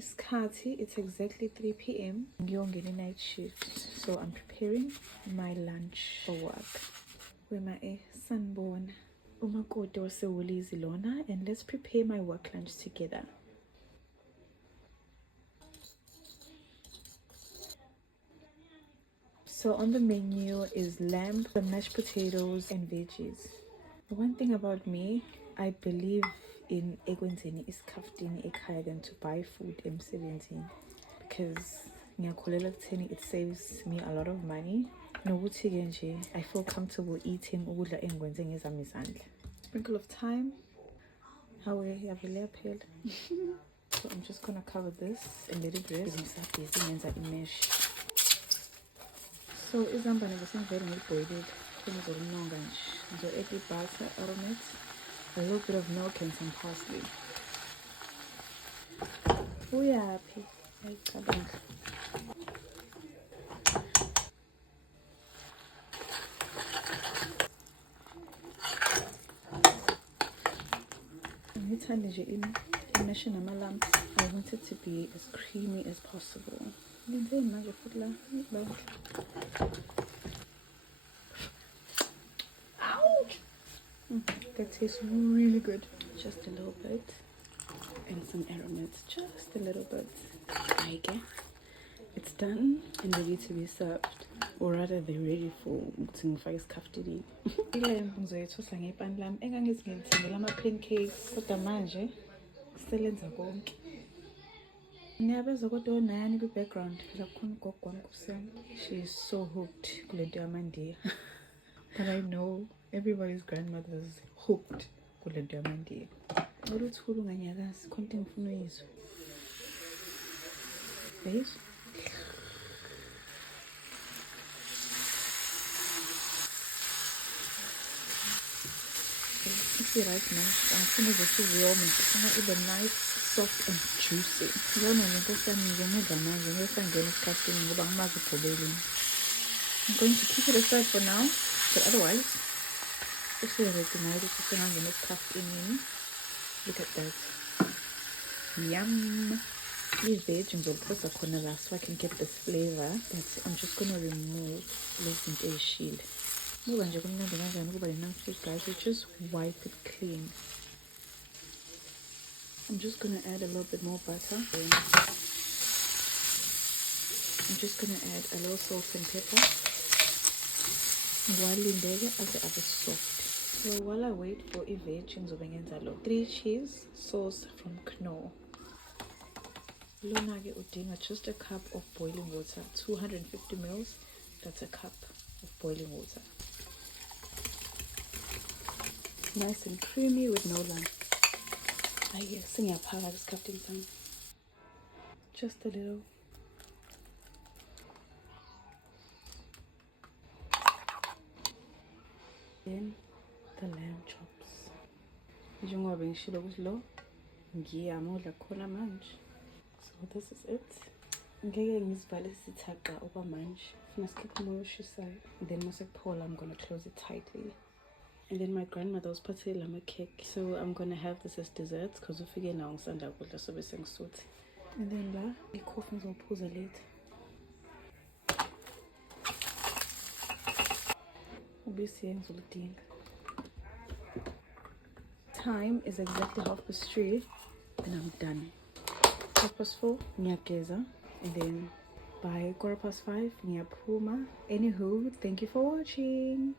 isikhathi, it's exactly 3 p.m. ngiyongena night shift, so I'm preparing my lunch for work. Wema sanibona umakoti waseWoolies lona, and let's prepare my work lunch together. So on the menu is lamb, the mashed potatoes and veggies. The one thing about me, I believe in ekwenzeni isikhaftini ekhaya than to buy food emsebenzini, because ngiyakholelwa ekutheni it saves me a lot of money. Nokuthi ke nje I feel comfortable eating ukudla engikwenze ngezami izandla. Sprinkle of thyme. Hawe yavele yaphela. So I'm just gonna cover this and let it rest. Ngisabhizi ngenza imesh. So izambane besengivele ngiliboilile khona uzokunonga nje. Ngizo-add i-butter, aromate, a little bit of milk and some parsley. Uyaphi? Ayicabanga. Ngithande nje imesh nama-lumps. I want it to be as creamy as possible. Ngenzeni manje futhi la? Ouch! That tastes really good. Just a little bit. And some aromatics, just a little bit. Okay. It's done and ready to be served. Or rather, they're ready for ukuthi ngifake isikhaftini. Ile ngizoyithusa ngepani lami engangithi ngilithengela ama-pancakes, kodwa manje selenza konke. Niyabezwa kodwa onayani kwi-background phela kukhona ugogo wami kuseni. She is so hooked kule nto yamandiya. But I know everybody's grandmother's hooked kule nto yamandiya. Oluthulu nganyakazi khona into engifuna uyizwa. Yayizwa? Rice mash. Angifuni ukuthi ziyome, ngifuna ibe nice, soft and juicy. Ngiyona lento esanike ngidla manje ngesangena esikhathini ngoba ngimazi ubhobelini. I'm going to keep it aside for now, but otherwise, userecognized ukuthi sengangena esikhathini. Look at that. Yum. I-veg ngizophosa khona la so I can get this flavor, but I'm just going to remove lezi zinto ey'shile. Buka nje kumnandi kanjani ukuba ne-non-food, guys. You just wipe it clean. I'm just going to add a little bit more butter. I'm just going to add a little salt and pepper. Ngwalindeke aze abe soft. So while I wait for i-veg ngizobe ngenza lo 3 cheese sauce from Knorr. Lona ke udinga just a cup of boiling water, 250 ml. That's a cup of boiling water. Nice and creamy with no lump. Singiyaphala isikhaftini sami. Just a little. Then the lamb chops. Njengoba bengishilo ukuthi lo ngiyamudla khona manje. So this is it. Ngeke ngizivale isithaqa okwamanje. Funa sikhiphe umoya oshisayo. Then mase kuphola, I'm gonna close it tightly. And then my grandmother was phathele ama-cake, so I'm gonna have this as dessert because ufike nawo ngisanda kudla so bese ngisuthe. And then la i-coffee ngizophuza later. Ubisi ngizolidinga. Time is exactly 3:30 and I'm done. 4:30 ngiyageza, and then by 5:15 ngiyaphuma. Anywho, thank you for watching.